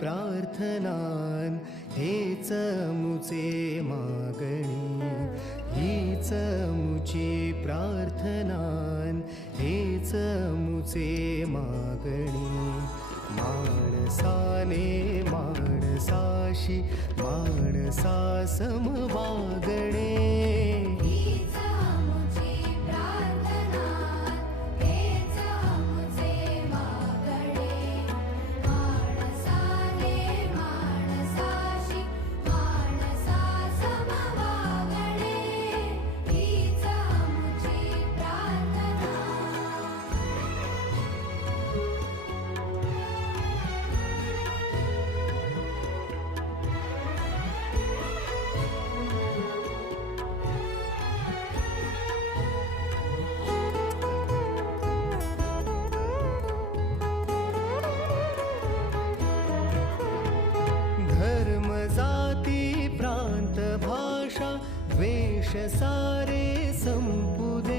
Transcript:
प्रार्थनान हेच मुचे मागणी, हीच मुची प्रार्थनान हेच मुचे मागणी. माणसाने माणसाशी माणसा सम वागणे, हीच मुची प्रार्थना, हेच मुचे मागणे. माणसाने माणसाशी माणसा सम वागणे, हीच मुची प्रार्थना. धर्म जाती प्रांत भाषा द्वेष सारे संपुदे,